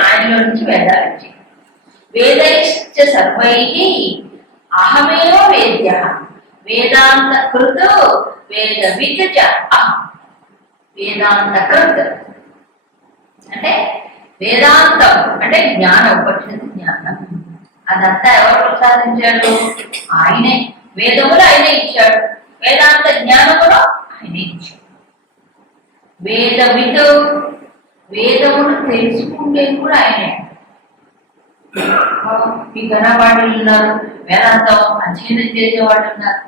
ఆయనలో నుంచి వేదాలు ఇచ్చాడు వేదైశ్చ సర్వై అహమేవ వేద్య. వేదాంత కృత్ వేద విద్య వేదాంత కృత్. అంటే వేదాంతం అంటే జ్ఞానం ఉపనిషత్తు జ్ఞానం. అదంతా ఎవరు ప్రసాదించాడు? ఆయనే. వేదములు ఆయనే ఇచ్చాడు. వేదాంత జ్ఞానములు ఆయనే ఇచ్చాడు. వేద విధు వేదమును తెలుసుకుంటే కూడా ఆయనే. మీ ఘనవాళ్ళు ఉన్నారు వేదాంతం అధ్యయనం చేసేవాళ్ళు ఉన్నారు.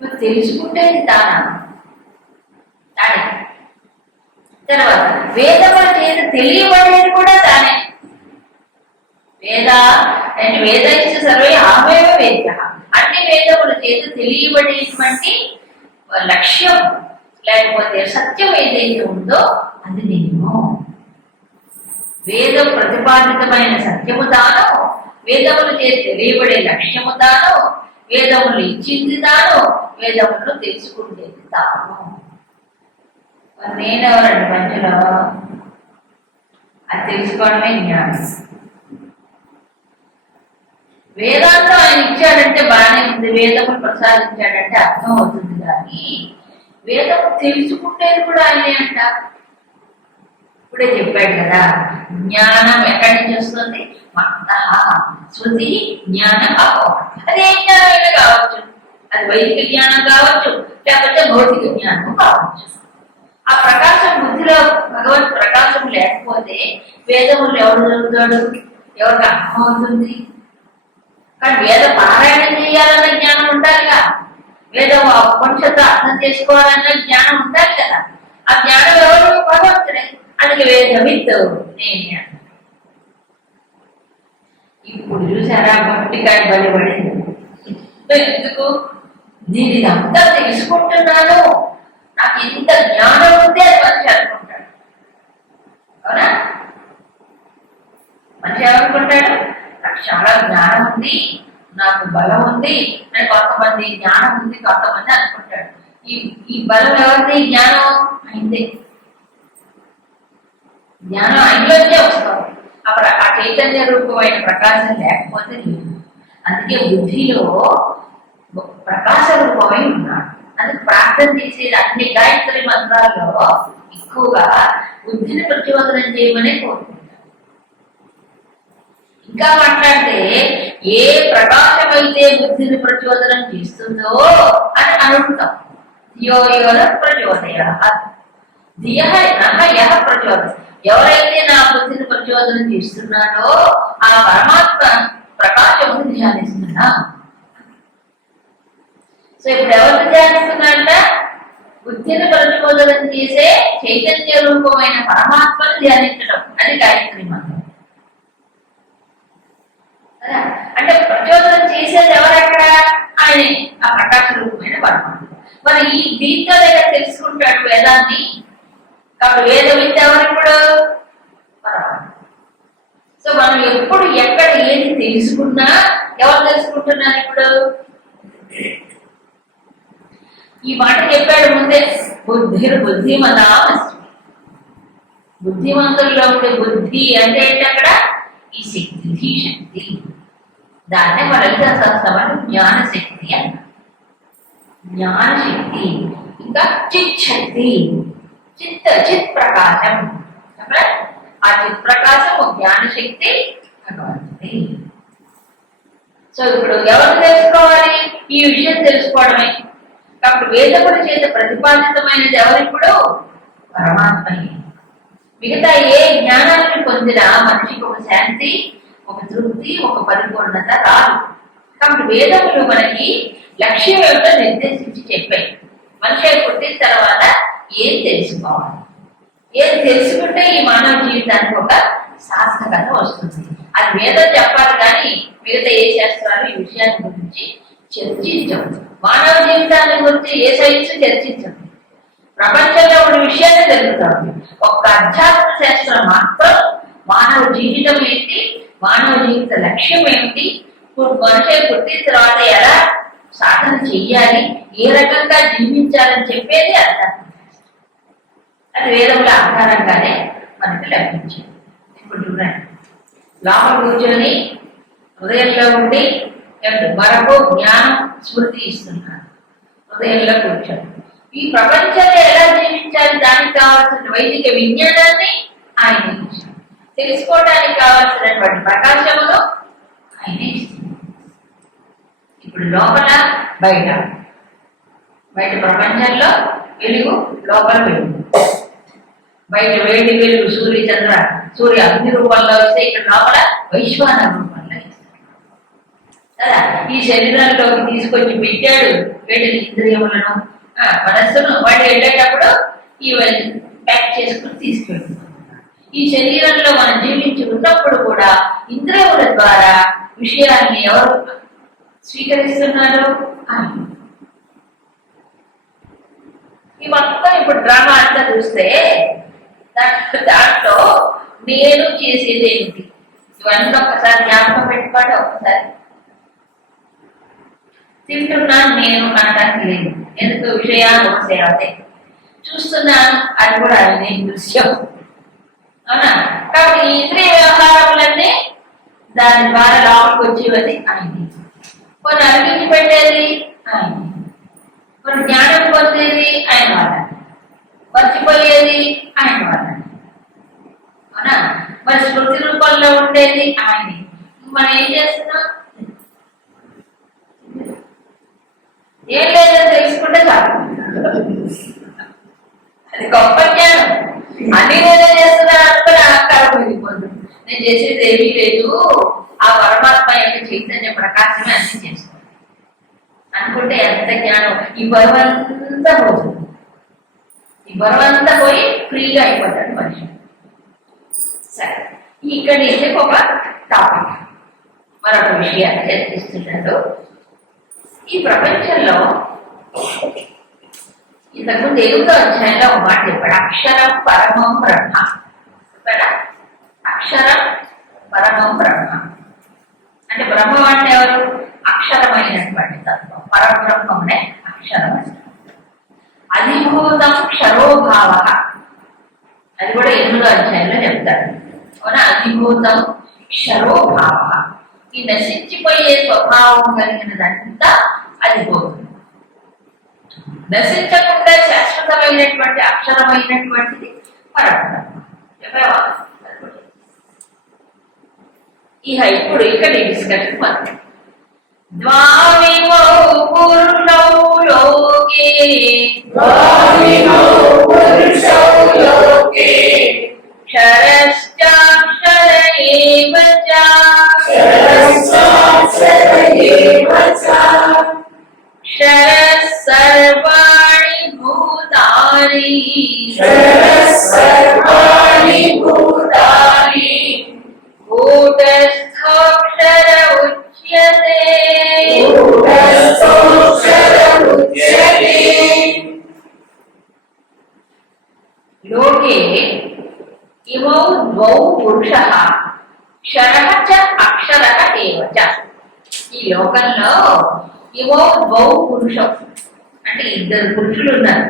మరి తెలుసుకుంటే దాన తానా. తర్వాత వేదము చేత తెలియబడేది కూడా దానే వేద అంటే ఇచ్చే సర్వే ఆమెవ వేద్య. అన్ని వేదముల చేత తెలియబడేటువంటి లక్ష్యం లేకపోతే సత్యం ఏదైతే ఉందో అది నేను. వేద ప్రతిపాదితమైన సత్యము తాను వేదములు చేత తెలియబడే లక్ష్యము తాను వేదములు ఇచ్చింది తాను వేదములు తెలుసుకుంటేది తాను. నేనెవరండి మధ్యలో? అది తెలుసుకోవడమే జ్ఞానం. వేదాంతం ఆయన ఇచ్చాడంటే బాగానే ఉంది వేదములు ప్రసాదించాడంటే అర్థం అవుతుంది కదా. తెలుసుకుంటేది కూడా ఆయనే అంట. ఇప్పుడే చెప్పాడు కదా జ్ఞానం ఎక్కడి నుంచి వస్తుంది? మత శృతి జ్ఞానం అది ఏ జ్ఞానమైనా కావచ్చు. అది వైదిక జ్ఞానం కావచ్చు లేకపోతే భౌతిక జ్ఞానం కావచ్చు. ఆ ప్రకాశం బుద్ధిలో భగవత్ ప్రకాశం లేకపోతే వేదములు ఎవరు చదువుతాడు? ఎవరికి అర్థం అవుతుంది? కానీ వేద పారాయణం చేయాలన్న జ్ఞానం ఉండాలిగా. వేదం ఉపనిషత్తు అర్థం చేసుకోవాలన్న జ్ఞానం ఉండాలి కదా. ఆ జ్ఞానం ఎవరు భగవంతుడే? అందుకే వేదమిత్ నేను ఇప్పుడు చూసారా మొట్టికాయ బలిపడింది ఎందుకు? నేను ఇదంతా తెలుసుకుంటున్నాను? నాకు ఇంత జ్ఞానం ఉంటే అది మనిషి అనుకుంటాడు. అవునా? మనిషి ఏమనుకుంటాడు నాకు చాలా జ్ఞానం ఉంది. నాకు బలం ఉంది అని కొంతమంది జ్ఞానం ఉంది కొంతమంది అనుకుంటాడు. ఈ ఈ బలం ఎవరిది? జ్ఞానం అయిందే. జ్ఞానం ఆయనలోనే వస్తుంది అప్పుడు ఆ చైతన్య రూపమైన ప్రకాశం లేకపోతే లేదు. అందుకే బుద్ధిలో ప్రకాశ రూపమై ఉన్నాడు. అందుకు ప్రార్థన చేసేది అన్ని గాయత్రి మంత్రాల్లో ఎక్కువగా బుద్ధిని ప్రచోదనం చేయమనే కోరుకుంటాం. ఇంకా మాట్లాడితే ఏ ప్రకాశమైతే బుద్ధిని ప్రచోదనం చేస్తుందో అని అనుకుంటాం. ధియోయోన ప్రచోదయ. ధియ నహ యహ ప్రచోదనం ఎవరైతే నా బుద్ధిని ప్రచోదనం చేస్తున్నాడో ఆ పరమాత్మ ప్రకాశమును ధ్యానిస్తున్నా సో ఇప్పుడు ఎవరిని ధ్యానిస్తున్నట్ట బుద్ధిని ప్రచోదనం చేసే చైతన్య రూపమైన పరమాత్మను ధ్యానించడం. అది గాయత్రి మంత్రం. అంటే ప్రచోదనం చేసేది ఎవరక్కడ? ఆయన. ఆ ప్రకాశ రూపమైన పరమాత్మ మరి ఈ దీంతో దగ్గర తెలుసుకుంటాడు వేదాన్ని. కాబట్టి వేద విద్య ఎవరు ఇప్పుడు సో మనం ఎప్పుడు ఎక్కడ ఏది తెలుసుకున్నా ఎవరు తెలుసుకుంటున్నారు ఇప్పుడు? ఈ మాట చెప్పాడు ముందే. బుద్ధి బుద్ధిమతా బుద్ధిమంతుల్లో ఉండే బుద్ధి అంటే ఏంటి అక్కడ? ఈ శక్తి శక్తి. దాన్నే మన లలిత సహస్రమని జ్ఞాన శక్తి అన్న ఇంకా చిత్ శక్తి చిత్త చిత్ ప్రకాశం. ఆ చిత్ ప్రకాశము జ్ఞానశక్తి భగవంతుడి సో ఇప్పుడు ఎవరు తెలుసుకోవాలి? ఈ విషయం తెలుసుకోవడమే. కాబట్టి వేదముల చేత ప్రతిపాదితమైనది ఎవరిప్పుడు పరమాత్మయే. మిగతా ఏ జ్ఞానాన్ని పొందినా మనిషికి ఒక శాంతి ఒక తృప్తి ఒక పరిపూర్ణత రాదు. కాబట్టి వేదములు మనకి లక్ష్యం ఏమిటో నిర్దేశించి చెప్పాయి. మనిషి పుట్టిన తర్వాత ఏం తెలుసుకోవాలి? ఏం తెలుసుకుంటే ఈ మానవ జీవితానికి ఒక సార్థకత వస్తుంది. అది వేదం చెప్పాలి కానీ మిగతా ఏ శాస్త్రాలు ఈ విషయాన్ని గురించి చర్చించవు మానవ జీవితాన్ని గురించి ఏ సైన్స్ చర్చించదు ప్రపంచంలో ఉన్న విషయాన్ని జరుగుతుంది ఒక్క అధ్యాత్మ శాస్త్రం మాత్రం మానవ జీవితం ఏంటి? మానవ జీవిత లక్ష్యం ఏమిటి? ఇప్పుడు పుట్టిన తర్వాత ఎలా సాధన చెయ్యాలి? ఏ రకంగా జీవించాలని చెప్పేది అర్థం అది వేదముల ఆధారంగానే మనకు లభించింది. ఇప్పుడు చూడండి. లోపల కూర్చొని హృదయంలో ఉండి ఏమిటి? మరొక జ్ఞానం స్మృతి ఇస్తున్నారు. హృదయంలో కూర్చొని. ఈ ప్రపంచంలో ఎలా జీవించాలి? దానికి కావాల్సిన వైదిక విజ్ఞానాన్ని ఆయన ఇచ్చారు. తెలుసుకోవడానికి కావాల్సినటువంటి ప్రకాశమును ఆయన ఇప్పుడు లోపల బయట బయట ప్రపంచంలో వెలుగు లోపల వెలుగు. బయట వేడి వెలుగు సూర్య చంద్ర సూర్య అగ్ని రూపంలో వస్తే ఇక్కడ లోపల వైశ్వాన రూపంలో ఇస్తారు కదా ఈ శరీరంలోకి తీసుకొచ్చి పెట్టాడు వేటిని ఇంద్రియములను మనస్సును వాడు వెళ్ళేటప్పుడు ఇవన్నీ ప్యాక్ చేసుకుని తీసుకెళ్తున్నాడు ఈ శరీరంలో మనం జీవించి ఉన్నప్పుడు కూడా ఇంద్రియముల ద్వారా విషయాన్ని ఎవరు స్వీకరిస్తున్నారు అని. ఈ మొత్తం ఇప్పుడు డ్రామా అంతా చూస్తే దాంట్లో దాంట్లో నేను చేసేది ఏంటి? ఇవన్నీ ఒక్కసారి జ్ఞాపకం పెట్టుకోండి ఒక్కసారి. తింటున్నాను నేను అనడానికి లేదు. ఎందుకు? విషయాలు సేవతే చూస్తున్నాను అది కూడా అది దృశ్యం. ఈ ఇంద్రియ వ్యవహారములన్నీ దాని ద్వారా లోపలికి వచ్చేవని ఆయన కొన్ని అభివృద్ధి పెట్టేది ఆయన కొన్ని జ్ఞానం పొందేది ఆయన వల్ల మర్చిపోయేది ఆయన వల్ల అవునా? మరి స్మృతి రూపంలో ఉండేది ఆయన మనం ఏం చేస్తున్నాం? ఏం లేదని తెలుసుకుంటే చాలు. అది గొప్ప జ్ఞానం. అన్ని నేనే చేస్తున్నాను అనుకుని అహంకారం వెళ్ళిపోతుంది. నేను చేసేది ఏమీ లేదు. ఆ పరమాత్మ యొక్క చైతన్య ప్రకాశమే అన్ని చేస్తుంది. అనుకుంటే ఎంత జ్ఞానం? ఈ బరువంతా పోతుంది. ఈ బరువంతా పోయి ఫ్రీగా అయిపోతాడు మనిషి. సరే. ఇక్కడ నుంచి ఒక టాపిక్ మరొక విషయాన్ని చర్చిస్తున్నాడు ఈ ప్రపంచంలో ఇంతకుముందు ఎనిమిదో అధ్యాయంలో ఒక మాట చెప్పాడు అక్షరం పరమం బ్రహ్మ చెప్పాడా అక్షరం పరమం బ్రహ్మ అంటే బ్రహ్మ అంటే ఎవరు? అక్షరమైనటువంటి తత్వం. పరబ్రహ్మనే అక్షరం అధిభూతం క్షరోభావ. అది కూడా ఎనిమిదో అధ్యాయంలో చెప్తాడు అవునా? అధిభూతం క్షరోభావ. ఈ నశించిపోయే స్వభావం కలిగినదంతా అధిభూతం. నశించకుండా శాశ్వతమైనటువంటి అక్షరమైనటువంటిది పరబ్రహ్మ. ఇక ఇప్పుడు ఇక్కడ డిస్కషన్ మొదలు ద్వావిమౌ పురుషౌ లోకే. ద్వావిమౌ పురుషౌ లోకే. క్షరశ్చాక్షర ఏవ చ. క్షరశ్చాక్షర ఏవ చ. క్షరः సర్వాణి భూతాని క్షరः సర్వాణి భూతాని కూటస్థాక్షర ఉచ్యతే కూటస్థోక్షరముచ్యతే లోకే ఇమౌ ద్వౌ పురుషः క్షరः చ అక్షరः ఏవ చ ఈ లోకంలో ఇమౌ బహు పురుషం. అంటే ఇద్దరు పురుషులు ఉన్నారు.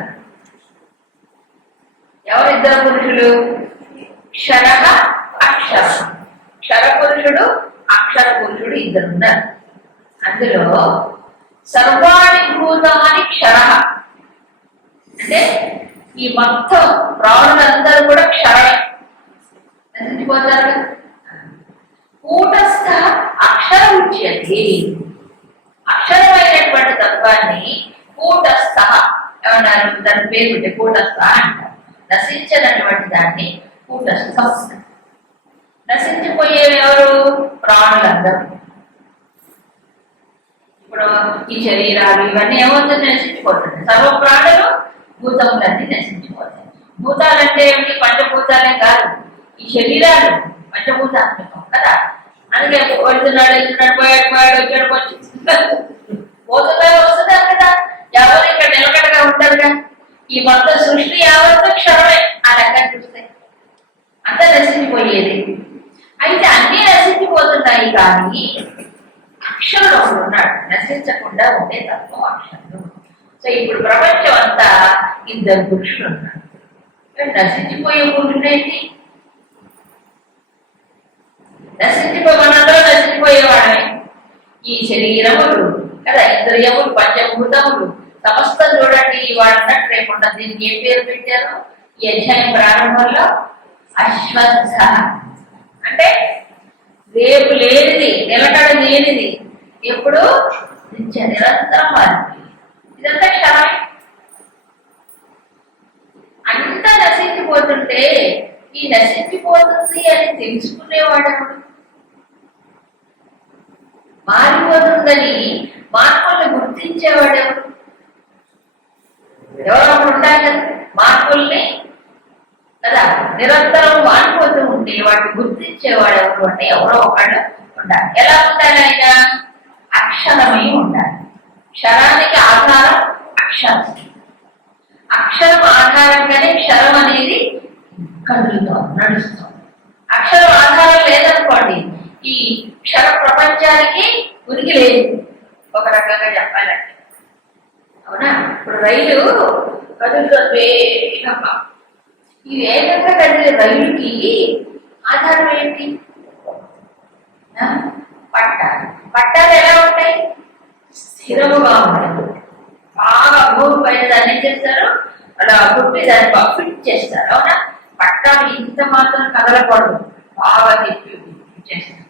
ఎవరిద్దరు పురుషులు? క్షరః అక్షర. క్షర పురుషుడు అక్షర పురుషుడు ఇద్దరు ఉన్నారు. అందులో సర్వాణి భూతాని క్షర అంటే ఈ మొత్తం ప్రాణులందరూ కూడా క్షరమే నశించిపోతారు కదా? కూటస్థ అక్షర ఉచ్యతి. అక్షరమైనటువంటి తత్వాన్ని కూటస్థ ఏమన్నారు? దాని పేరు ఉంటే కూటస్థ అంటారు. నశించినటువంటి దాన్ని కూటస్థ నశించిపోయేవి ఎవరు? ప్రాణులందరూ. ఇప్పుడు ఈ శరీరాలు ఇవన్నీ ఏమవుతుంది నశించిపోతుంది. సర్వ ప్రాణులు భూతములన్నీ నశించిపోతాయి. భూతాలంటే ఏమిటి? పంచభూతాలే కాదు. ఈ శరీరాలు పంచభూతాత్మకం కదా. అందుకే వెళ్తున్నాడు వెళ్తున్నాడు పోయాడు పోయాడు వచ్చాడు వచ్చి వస్తుందా కదా ఎవరు ఇక్కడ నిలకడగా ఉంటారుగా ఈ మొత్తం సృష్టి యావత్తు క్షణమే ఆ రకంగా చూస్తే. అంతా నశించిపోయేది. అయితే అన్ని నశించిపోతున్నాయి కానీ అక్షరుడు ఉన్నాడు. నశించకుండా ఉండే తత్వం అక్షరుడు. సో ఇప్పుడు ప్రపంచం అంతా ఇద్దరు పురుషులు ఉన్నారు నశించిపోయే పురుషుడేంటి నశించిపోయి మనలో నశించిపోయేవాడమే. ఈ శరీరములు కదా ఇంద్రియములు పంచభూతములు సమస్తం చూడండి వాడు అన్నట్టు రేపుండ దీనికి ఏం పేరు పెట్టారు? ఈ అధ్యాయం ప్రారంభంలో అశ్వత్థ. అంటే రేపు లేనిది నిలకడ లేనిది ఎప్పుడు? నిత్య నిరంతరం మారింది ఇదంతా క్షణమే. అంతా నశించిపోతుంటే ఈ నశించిపోతుంది అని తెలుసుకునేవాడు మారిపోతుందని మార్పుల్ని గుర్తించేవాడు. ఎవరో ఉండాలి? మార్పుల్ని కదా నిరంతరం మారిపోతూ ఉంటే వాటిని గుర్తించేవాడు ఎవరు అంటే ఎవరో ఒకళ్ళు ఉండాలి. ఎలా ఉండాలి ఆయన? అక్షరమై ఉండాలి. క్షరానికి ఆధారం అక్షరం. అక్షరం ఆధారంగానే క్షరం అనేది కదులుతోంది నడుస్తోంది. అక్షరం ఆధారం లేదనుకోండి ఈ క్షర ప్రపంచానికి ఉనికి లేదు. ఒక రకంగా చెప్పాలంటే. అవునా? ఇప్పుడు రైలు కదులుతో వేగంగా ఈ వేగంగా కదిలే రైలుకి ఆధారం ఏంటి? పట్టాలు. పట్టాలు ఎలా ఉంటాయి? స్థిరముగా ఉంటాయి. బాగా భూమి పైన దాన్ని ఏం చేస్తారు? అలా కుట్టి దాన్ని బాగా ఫిట్ చేస్తారు. అవునా? పట్టాలు ఇంత మాత్రం కదలకూడదు. బాగా తిప్పి ఫిట్ చేస్తారు.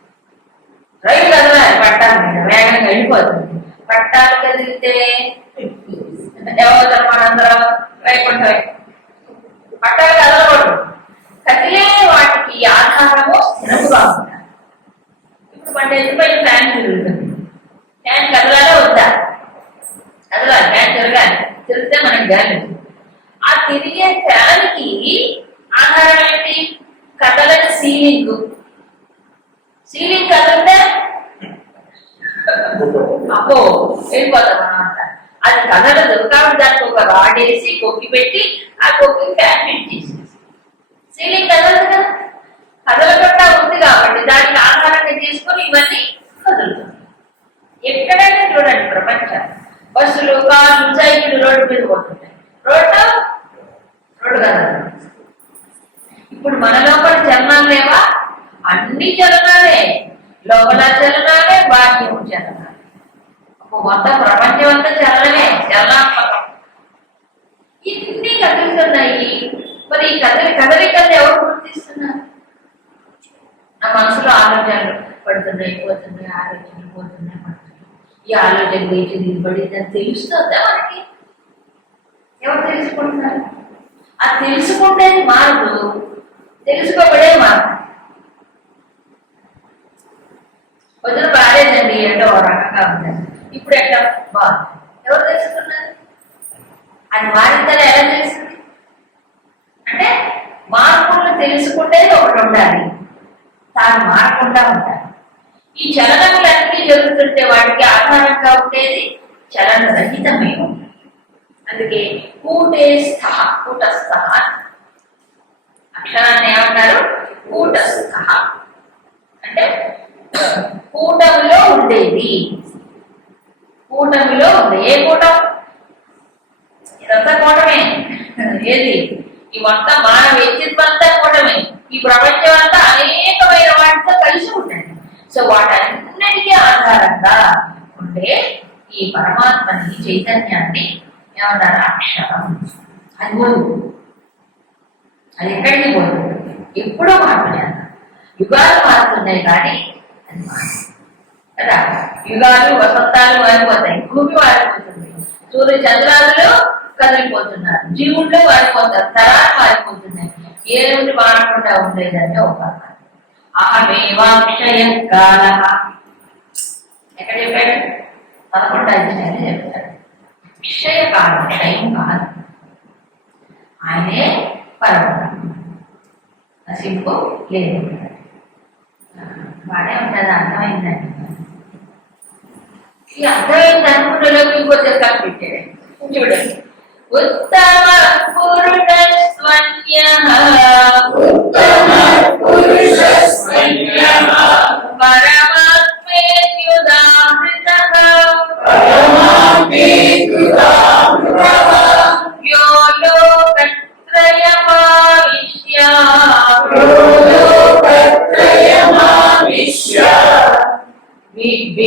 రైలు కదలాలి పట్టాల మీద. వేగంగా వెళ్ళిపోతుంది. పట్టాలు కదిలితే ఎవరు మనందరం వైకుంఠం పట్టాలు కదలకూడదు. కదిలే వాటికి ఆధారము స్థిరముగా ఉంటారు ఇప్పుడు మన ఎదురుపై ఫ్యాన్ తిరుగుతుంది. ఫ్యాన్ కదలాలా వద్దా? కదలాలి ఫ్యాన్ తిరగాలి. తిరిగితే మనకి గాలి ఆ తిరిగే ఫ్యాన్కి ఆధారం ఏంటి? కదలని సీలింగ్. సీలింగ్ కదిలితే అబ్బో వెళ్ళిపోతాం అన్నమాట అది కదలదు కాబట్టి దానికి ఒక రాడ్ వేసి కొక్కి పెట్టి ఆ కొక్కి ఫ్యాన్ ఫిట్ చేసేసి సీలింగ్ కదలదు కదా. కదలకుండా ఉంది కాబట్టి దానికి ఆధారంగా చేసుకొని ఇవన్నీ కదులుతుంది ఎక్కడైనా చూడండి ప్రపంచం బస్సులు కార్లు సైకిల్ రోడ్డు మీద పోతుంటాయి. రోడ్డు? రోడ్డు కదా ఇప్పుడు మన లోపల చలనాలు లేవా? అన్ని చలనాలే లోపల చలనాలే బాహ్యం చలనాలే మొత్తం ప్రపంచం అంతా చలనమే చలనాత్మకం ఇన్ని కదులుతున్నాయి మరి ఈ కదలి కదలికల్ని ఎవరు గుర్తిస్తున్నారు? నా మనసులో ఆలోచనలు పడుతున్నాయి పోతున్నాయి ఆలోచనలు పోతున్నాయి పడుతున్నాయి. ఈ ఆలోచన వేచి పడింది అని తెలుస్తుందా మనకి? ఎవరు తెలుసుకుంటున్నారు? ఆ తెలుసుకుంటేది మార్పు తెలుసుకోబడే మార్పు. వదిన బాగాలేదండి అంటే ఒక రకంగా ఉంటారు ఇప్పుడు ఎట్లా? బాగుంది. ఎవరు తెలుసుకున్నారు? అది వారిద్దరు ఎలా తెలిసింది అంటే మార్పులను తెలుసుకుంటే ఒకటి ఉండాలి. తాను మారకుండా ఉండాలి. ఈ చలనములన్నీ జరుగుతుంటే వాటికి ఆధారంగా ఉండేది చలన రహితమై అందుకే కూటే స్థ కూటస్థ. అక్షరాన్ని ఏమంటారు? కూటస్థ. అంటే కూటమిలో ఉండేది. కూటమిలో ఉంది ఏ కూటం? ఇదంతా కూటమే. ఏది? ఈ మొత్తం మానవ వ్యక్తిత్వం అంతా కూటమే. ఈ ప్రపంచం అంతా అనేకమైన వాటితో కలిసి ఉంటుంది సో వాటన్నిటికీ ఆధారంగా ఉండే ఈ పరమాత్మని చైతన్యాన్ని ఏమన్నారు అక్షరం. అది పోదు. అది ఎక్కడికి పోదు? ఎప్పుడో మార్పులే యుగాలు మారుతున్నాయి కానీ కదా? యుగాలు వసంతాలు వారిపోతాయి భూమి వారిపోతుంది సూర్య చంద్రాలు కదిలిపోతున్నారు. జీవుల్లో వారిపోతారు తరాలు వారిపోతున్నాయి ఏ రోజు వాడకుండా ఉండేదంటే ఒక అహమేవాక్షయ కాల. ఎక్కడ చెప్పాడు? పదకొండు అధ్యాయులు చెప్తాడు. అక్షయ కాలం టైం కాదు ఆయనే పరమాత్మ నశింపు లేదు. బాగానే ఉంటుంది అర్థమైందండి ఈ అర్థమైంది అనుకునేలోపు ఇంకో తిరగాలి పెట్టాడు చూడండి ఉత్తమ పురుషస్వన్యః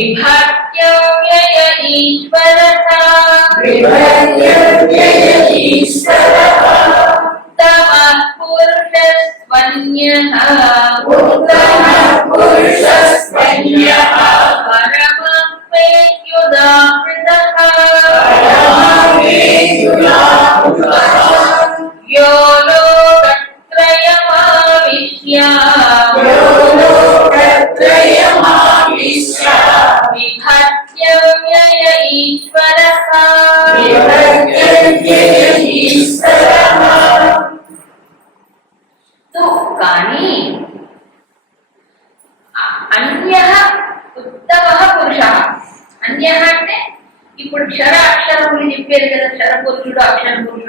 वि- बिभर्त्यव्यय ईश्वरः विभर्यव्यय ईश्वरः उत्तमः पुरुषस्त्वन्यः उत्तमः पुरुषस्त्वन्यः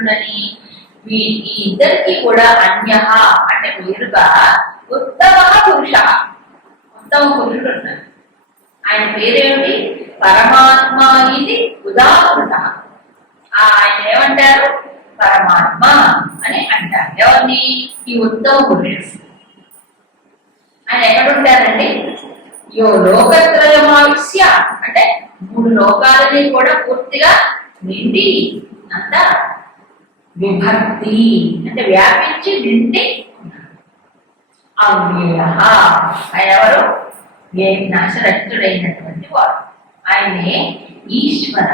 అక్షర ఈ ఇద్దరికి కూడా అన్య అంటే వేరుగా ఉత్తమ పురుష. ఉత్తమ పురుషుడు ఉన్నారు ఆయన పేరేమిటి? పరమాత్మ ఇది ఉదాహరణ ఆయన ఏమంటారు? పరమాత్మ అని అంటారు. ఎవరిని? ఈ ఉత్తమ పురుషుడు. ఆయన ఎక్కడ ఉంటారండి యో లోకత్రయమావిశ్య అంటే మూడు లోకాలని కూడా పూర్తిగా నిండి అంత విభక్తి అంటే వ్యాపించి నిండి ఉన్నారు. అవ్యయ. ఆయన ఎవరు? ఏ నాశరహితుడైనటువంటి వాడు. ఆయనే ఈశ్వర.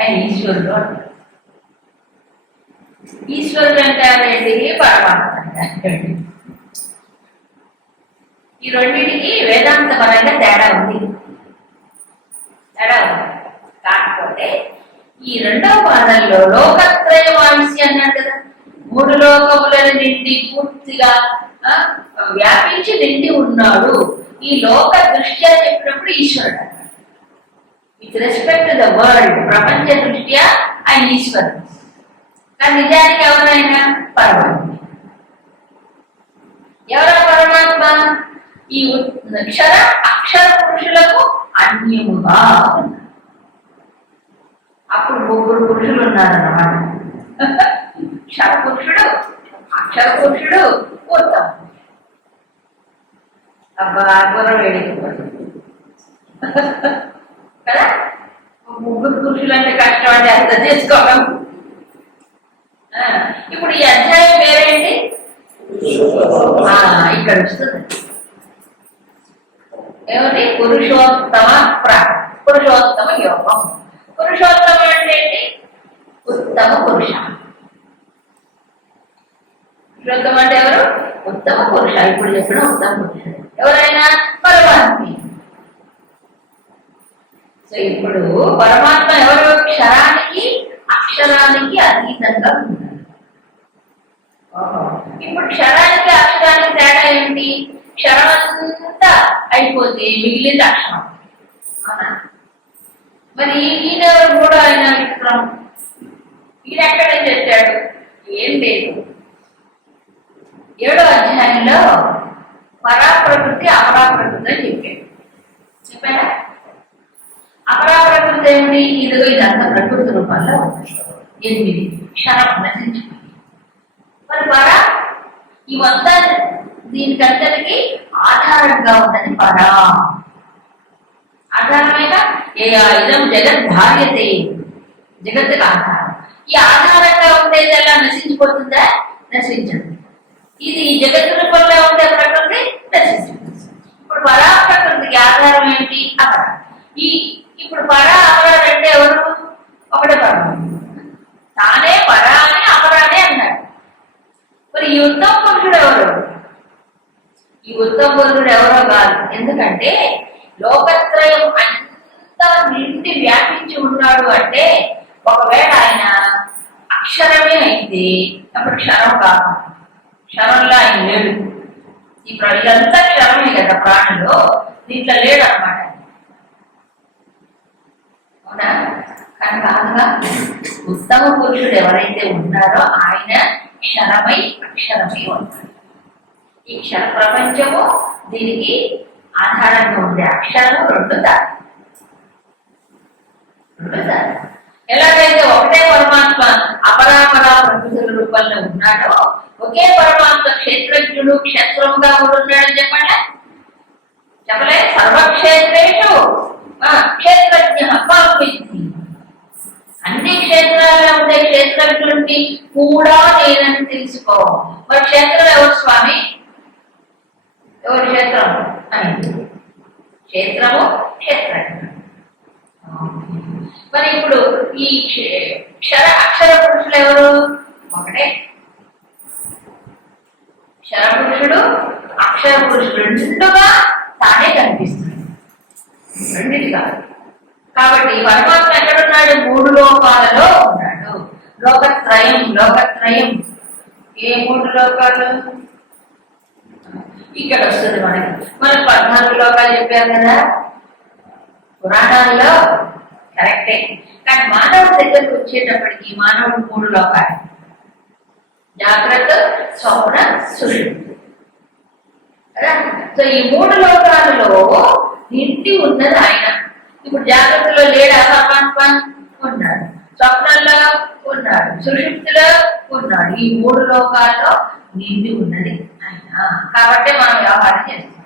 ఆయన ఈశ్వరుడు ఈశ్వరుడు అంటే పరమాత్మ అంటే ఈ రెండింటికి వేదాంత పరంగా తేడా ఉంది. తేడా ఉంది. కాకపోతే ఈ రెండవ పాదంలో లోకత్రయ వాయిసి అన్నాడు కదా మూడు లోకములను నిండి పూర్తిగా వ్యాపించి నిండి ఉన్నాడు. ఈ లోక దృష్ట్యా చెప్పినప్పుడు ఈశ్వరుడు విత్ రెస్పెక్ట్ ద వరల్డ్ ప్రపంచ దృష్ట్యా ఆయన ఈశ్వరుడు. కానీ నిజానికి ఎవరైనా పరమాత్మ. ఎవరా పరమాత్మ? ఈ అక్షర అక్షర పురుషులకు అన్యముగా. ఉన్నారు. అప్పుడు ముగ్గురు పురుషులు ఉన్నారన్నమాట. క్షర పురుషుడు అక్షర ఉత్తమ అబ్బా గుర్రం వేడికిపోతుంది కదా? ముగ్గురు పురుషులు అంటే కష్టం అంటే అర్థం చేసుకోవడం. ఇప్పుడు ఈ అధ్యాయం పేరేంటి ఇక్కడ వస్తుంది. ఏమిటి పురుషోత్తమ ప్ర పురుషోత్తమ యోగం. పురుషోత్తమ అంటే ఏంటి? ఉత్తమ పురుష. పురుషోత్తమ అంటే ఎవరు? ఉత్తమ పురుష. ఇప్పుడు చెప్పిన ఉత్తమ పురుష. ఎవరైనా? పరమాత్మ. సో ఇప్పుడు పరమాత్మ ఎవరు? క్షరానికి అక్షరానికి అతీతంగా ఉన్నారు ఇప్పుడు క్షరానికి అక్షరానికి తేడా ఏంటి క్షరం అంతా అయిపోతే మిగిలింది అక్షరం. అవునా? మరి ఈయన కూడా ఆయన విక్రమ్ ఈయన ఎక్కడ చెప్పాడు ఏం లేదు. ఏడో అధ్యాయంలో పరాప్రకృతి అపరాప్రకృతి అని చెప్పాడు. చెప్పారా అపరాప్రకృతి ఏమిటి? ఇదిగో ఇదంతా ప్రకృతి రూపంలో ఎనిమిది క్షణం నశించిపోయింది మరి పరా ఈ మొత్తం దీనికంతటికి ఆధారంగా ఉన్నది పరా. ఆధారమైన ఇదం జగత్ భార్యతే జగత్తుకు ఆధారం. ఈ ఆధారంగా ఉండేది ఎలా? నశించిపోతుందా? నశించదు. ఇది జగత్ రూపంలో ఉండే ప్రకృతి నశించదు ఇప్పుడు పరా ప్రకృతికి ఆధారం ఏంటి? అపరా. ఈ ఇప్పుడు పర అపర అంటే ఎవరు? ఒకటే పరం తానే పరా అని అపరానే అన్నాడు మరి ఈ ఉత్తమ పురుషుడు ఎవరు? ఈ ఉత్తమ పురుషుడు ఎవరో కాదు. ఎందుకంటే లోకత్రయం అంతా నిండి వ్యాపించి ఉన్నాడు అంటే ఒకవేళ ఆయన అక్షరమే అయితే అప్పుడు క్షణం కాదు. క్షణంలో ఆయన లేడు. ఈ ఇదంతా క్షణమే కదా ప్రాణంలో. దీంట్లో లేడు అనమాట అవునా? కానీ కాదుగా ఉత్తమ పురుషుడు ఎవరైతే ఉన్నారో ఆయన క్షణమై అక్షరమై ఉంటాడు. ఈ క్షణ ప్రపంచము దీనికి ఆధారంగా ఉండే అక్షరము రెండు దారి రెండు దారి ఎలాగైతే ఒకటే పరమాత్మ అపరాపర ప్రకృతుల రూపంలో ఉన్నాడో ఒకే పరమాత్మ క్షేత్రజ్ఞుడు క్షేత్రంగా ఉంటున్నాడని చెప్పండి. చెప్పలే? సర్వక్షేత్రేషు క్షేత్రజ్ఞ పాపిద్ది అన్ని క్షేత్రాల్లో ఉండే క్షేత్రజ్ఞుడికి కూడా నేనని తెలుసుకో మరి క్షేత్రం ఎవరు స్వామి? ఎవరి క్షేత్రం? అని క్షేత్రము క్షేత్రజ్ఞ మరి ఇప్పుడు ఈ క్షర అక్షర పురుషులు ఎవరు? ఒకటే. క్షర పురుషుడు అక్షర పురుషుడు రెండుగా తానే కనిపిస్తుంది రెండింటిగా. కాబట్టి పరమాత్మ ఎక్కడున్నాడు? మూడు లోకాలలో ఉన్నాడు. లోకత్రయం లోకత్రయం. ఏ మూడు లోకాలు? ఇక్కడ వస్తుంది మనకి. మనకు పద్నాలుగు లోకాలు చెప్పారు కదా. పురాణాల్లో కరెక్టే. కానీ మానవుడి దగ్గరకు వచ్చేటప్పటికి మానవుడు మూడు లోకాలు. జాగ్రత్త స్వప్న సుషుప్తి. కదా? సో ఈ మూడు లోకాలలో నిండి ఉన్నది ఆయన. ఇప్పుడు జాగ్రత్తలో లేడా పరమాత్మ ఉన్నాడు. స్వప్నంలో ఉన్నాడు. సుషుప్తిలో ఉన్నాడు. ఈ మూడు లోకాల్లో నిండి ఉన్నది ఆయన. కాబట్టి మనం వ్యవహారం చేస్తాం